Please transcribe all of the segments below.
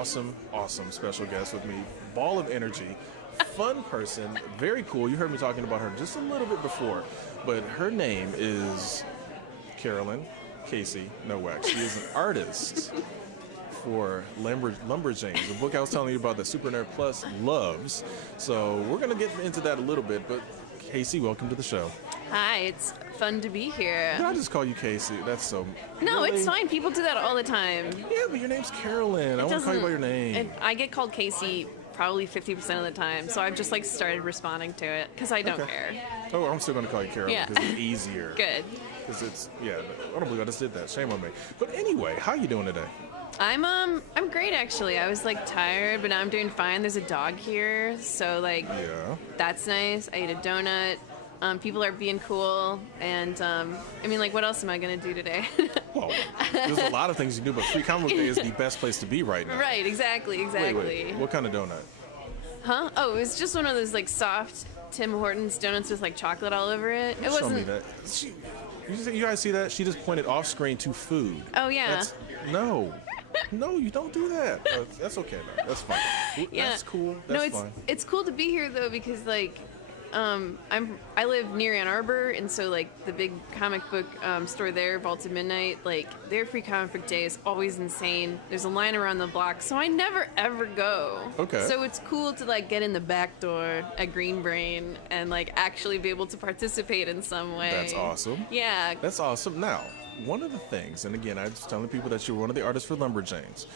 awesome special guest with me. Ball of energy, fun person, very cool. You heard me talking about her just a little bit before, but her name is Carolyn Casey Nowak. She is an artist for Lumberjanes, the book I was telling you about that Super Nerd Plus loves. So we're going to get into that a little bit, but Casey, welcome to the show. Hi, it's fun to be here. Did I just call you Casey? That's so... No, really? It's fine. People do that all the time. Yeah, but your name's Carolyn. I want to call you by your name. I get called Casey probably 50% of the time, so I've just like started responding to it because I don't care. Oh, I'm still going to call you Carolyn because it's easier. Good. Because it's, I don't believe I just did that. Shame on me. But anyway, how you doing today? I'm great actually. I was like tired, but now I'm doing fine. There's a dog here, so like that's nice. I ate a donut. People are being cool, and I mean, like, what else am I gonna do today? Well, there's a lot of things you do, but Free Comic Book Day is the best place to be right now. Right, exactly. Wait. What kind of donut? Huh? Oh, it was just one of those like soft Tim Hortons donuts with like chocolate all over it. It wasn't. Show me that. You guys see that? She just pointed off screen to food. Oh yeah. No, you don't do that. That's okay though. That's fine. Yeah. That's cool. That's fine. It's cool to be here though because like. I live near Ann Arbor, and so like the big comic book store there, Vault of Midnight, like their Free Comic Book Day is always insane. There's a line around the block, so I never ever go. Okay. So it's cool to like get in the back door at Green Brain and like actually be able to participate in some way. That's awesome. Yeah. That's awesome. Now, one of the things, and again, I was telling people that you were one of the artists for Lumberjanes.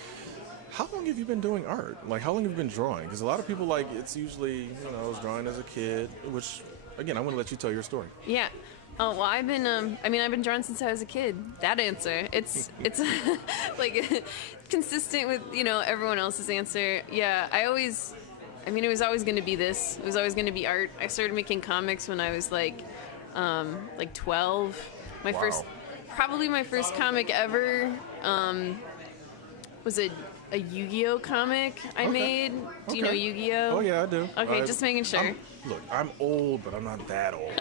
How long have you been doing art? Like, how long have you been drawing? Because a lot of people, like, it's usually, I was drawing as a kid, which, again, I'm going to let you tell your story. Yeah. Oh, well, I've been drawing since I was a kid. That answer. It's like, consistent with, everyone else's answer. Yeah, it was always going to be this. It was always going to be art. I started making comics when I was, like 12. Probably my first comic ever was a Yu-Gi-Oh comic I made. Do you know Yu-Gi-Oh? Oh, yeah, I do. Okay, just making sure. Look, I'm old, but I'm not that old.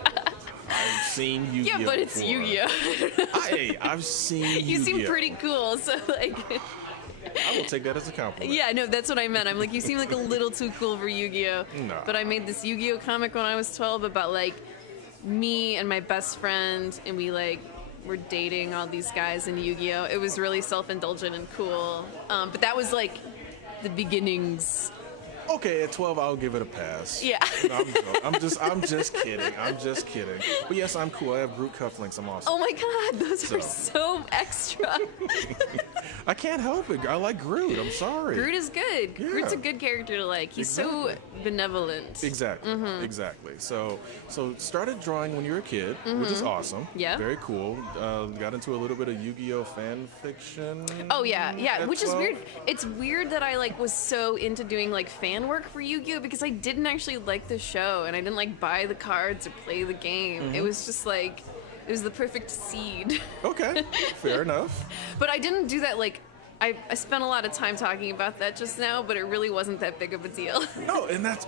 I've seen Yu-Gi-Oh. Yeah, but it's before. Yu-Gi-Oh. I've seen Yu-Gi-Oh. You seem pretty cool, so like... I will take that as a compliment. Yeah, no, that's what I meant. I'm like, you seem like a little too cool for Yu-Gi-Oh. No. But I made this Yu-Gi-Oh comic when I was 12 about like me and my best friend, and we like... We're dating all these guys in Yu-Gi-Oh. It was really self-indulgent and cool. But that was like the beginnings. Okay, at 12, I'll give it a pass. Yeah. No, I'm just kidding. I'm just kidding. But yes, I'm cool. I have Groot cufflinks. I'm awesome. Oh my God, those are so extra. I can't help it. I like Groot. I'm sorry. Groot is good. Yeah. Groot's a good character to like. He's so benevolent. Exactly. Mm-hmm. Exactly. So started drawing when you were a kid, which is awesome. Yeah. Very cool. Got into a little bit of Yu-Gi-Oh fan fiction. Oh yeah, which 12. is weird. It's weird that I like was so into doing like fan work for Yu-Gi-Oh because I didn't actually like the show and I didn't like buy the cards or play the game. Mm-hmm. It was just like it was the perfect seed. Okay. Fair enough. But I didn't do that like I spent a lot of time talking about that just now, but it really wasn't that big of a deal. No, and that's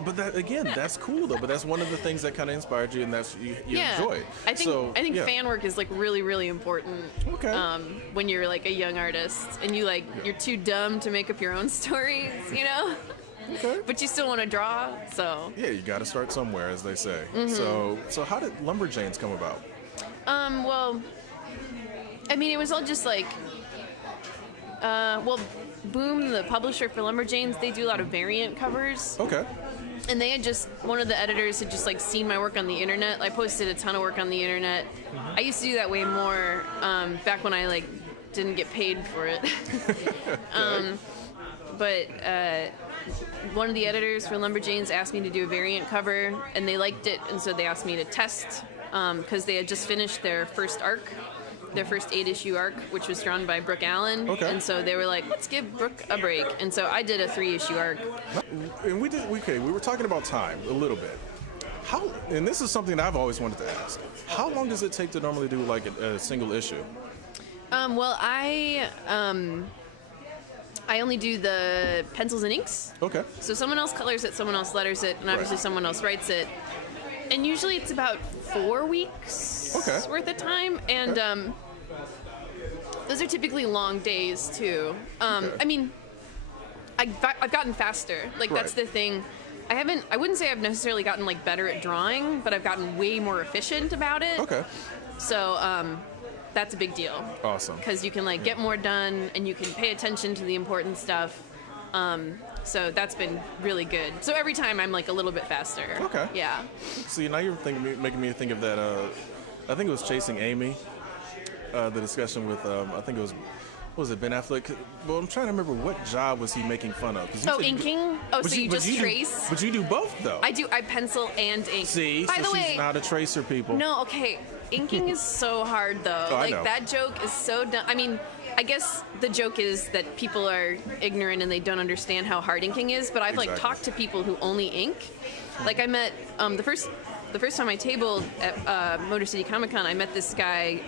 cool though. But that's one of the things that kind of inspired you, and that's you enjoy. I think fan work is like really, really important. Okay. When you're like a young artist and you're too dumb to make up your own stories, Okay. But you still want to draw, so. Yeah, you got to start somewhere, as they say. Mm-hmm. So how did Lumberjanes come about? Well, I mean, it was all just like. Boom, the publisher for Lumberjanes, they do a lot of variant covers. Okay. And one of the editors had just like seen my work on the internet. I posted a ton of work on the internet. Mm-hmm. I used to do that way more back when I like didn't get paid for it. But one of the editors for Lumberjanes asked me to do a variant cover, and they liked it, and so they asked me to test because they had just finished their first arc. Their first 8-issue arc, which was drawn by Brooke Allen. Okay. And so they were like, let's give Brooke a break. And so I did a 3-issue arc. And we were talking about time a little bit. And this is something I've always wanted to ask. How long does it take to normally do like a single issue? Well, I only do the pencils and inks. Okay. So someone else colors it, someone else letters it, and obviously someone else writes it. And usually it's about 4 weeks worth of time. And those are typically long days, too. I mean, I've gotten faster. Like that's the thing. I wouldn't say I've necessarily gotten like better at drawing, but I've gotten way more efficient about it. Okay. So that's a big deal. Awesome. Because you can like get more done and you can pay attention to the important stuff. So that's been really good. So every time I'm like a little bit faster. Okay. Yeah. See, now you're making me think of that. I think it was Chasing Amy. The discussion with I think it was. What was it, Ben Affleck? Well, I'm trying to remember what job was he making fun of. Inking? So you just trace? But you do both, though. I do. I pencil and ink. See, By the way, she's not a tracer, people. No, okay. Inking is so hard, though. I know. That joke is so dumb. I mean, I guess the joke is that people are ignorant and they don't understand how hard inking is. But I've like talked to people who only ink. Like I met the first time I tabled at Motor City Comic Con, I met this guy.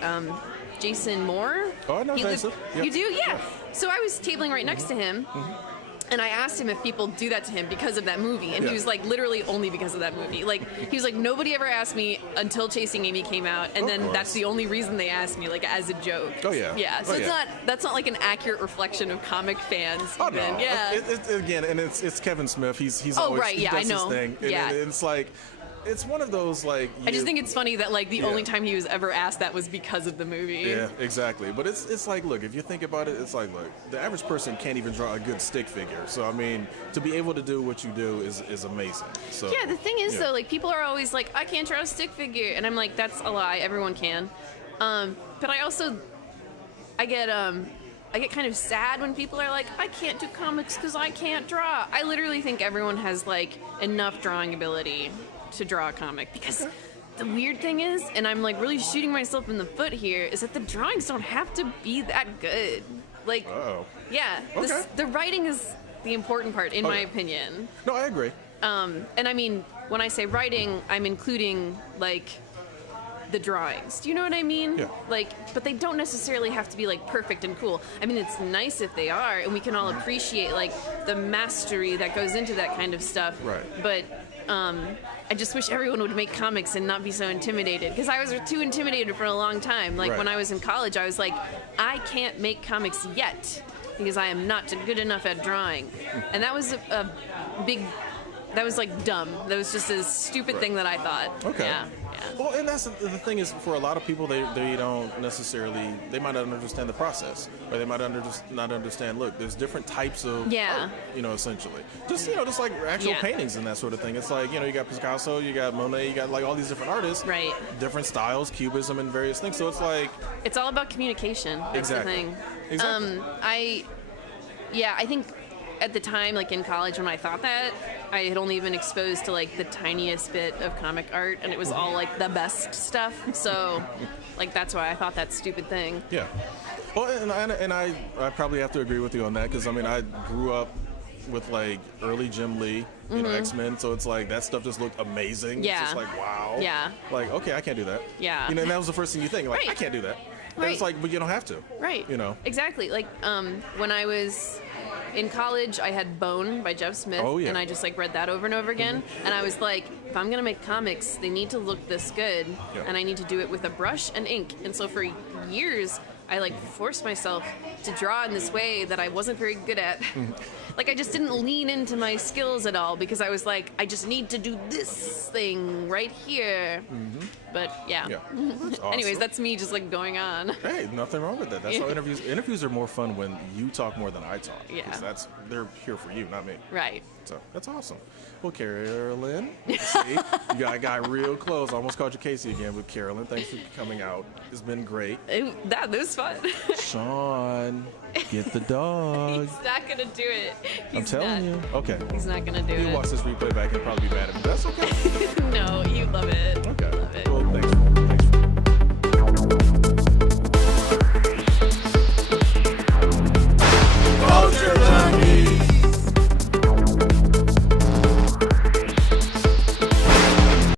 Jason Moore. Oh, I know Jason. Yep. You do? Yeah. So I was tabling right next to him, and I asked him if people do that to him because of that movie, and he was like, literally only because of that movie. Like, he was like, nobody ever asked me until Chasing Amy came out, and then that's the only reason they asked me, like, as a joke. Oh, yeah. Yeah, so that's not like an accurate reflection of comic fans. Oh, even. no. Yeah. Again, and it's Kevin Smith. He's always, right, yeah, he does I know. his thing. And it's like, it's one of those, like... I just think it's funny that, like, the only time he was ever asked that was because of the movie. Yeah, exactly. But it's like, look, if you think about it, it's like, look, the average person can't even draw a good stick figure. So, I mean, to be able to do what you do is amazing. So yeah, the thing is, though, like, people are always like, I can't draw a stick figure. And I'm like, that's a lie. Everyone can. But I also... I get kind of sad when people are like, I can't do comics because I can't draw. I literally think everyone has, like, enough drawing ability to draw a comic, because the weird thing is, and I'm like really shooting myself in the foot here, is that the drawings don't have to be that good. Like, yeah, the writing is the important part, in my opinion. No, I agree. And I mean, when I say writing, I'm including like the drawings. Do you know what I mean? Yeah. Like, but they don't necessarily have to be like perfect and cool. I mean, it's nice if they are, and we can all appreciate like the mastery that goes into that kind of stuff. Right. But I just wish everyone would make comics and not be so intimidated, because I was too intimidated for a long time. Like when I was in college, I was like, I can't make comics yet because I am not good enough at drawing. And that was a big, that was like dumb. That was just a stupid thing that I thought. Okay. Yeah. Well, and that's the thing is, for a lot of people, they don't necessarily, they might not understand the process, or they might not understand, look, there's different types of art, essentially. Just like actual paintings and that sort of thing. It's like, you got Picasso, you got Monet, you got like all these different artists. Right. Different styles, cubism, and various things. So it's like... It's all about communication. That's the thing. Exactly. I think at the time, like in college when I thought that, I had only been exposed to like the tiniest bit of comic art, and it was all like the best stuff. So like that's why I thought that stupid thing. Yeah. Well, and I probably have to agree with you on that, because I mean, I grew up with like early Jim Lee, you know, X-Men, so it's like that stuff just looked amazing. Yeah. It's just like, wow. Yeah. Like, okay, I can't do that. Yeah. And that was the first thing you think, like, I can't do that. And it's like, but you don't have to. Right. Exactly. Like when I was in college, I had Bone by Jeff Smith, and I just like read that over and over again. And I was like, if I'm gonna make comics, they need to look this good, and I need to do it with a brush and ink. And so for years, I like forced myself to draw in this way that I wasn't very good at. Like I just didn't lean into my skills at all, because I was like, I just need to do this thing right here. But yeah. That's awesome. Anyways, that's me just like going on. Hey, nothing wrong with that. That's how interviews are more fun when you talk more than I talk. Yeah. Because they're here for you, not me. Right. So that's awesome. Well, Carolyn, see, I got real close. I almost called you Casey again, but Carolyn, thanks for coming out. It's been great. That was fun. Sean, get the dog. He's not gonna do it. I'm telling you. Okay. He's not gonna do it. You'll watch this replay back and probably be mad at me. That's okay. No, you love it. Okay. Love it. Well, thanks.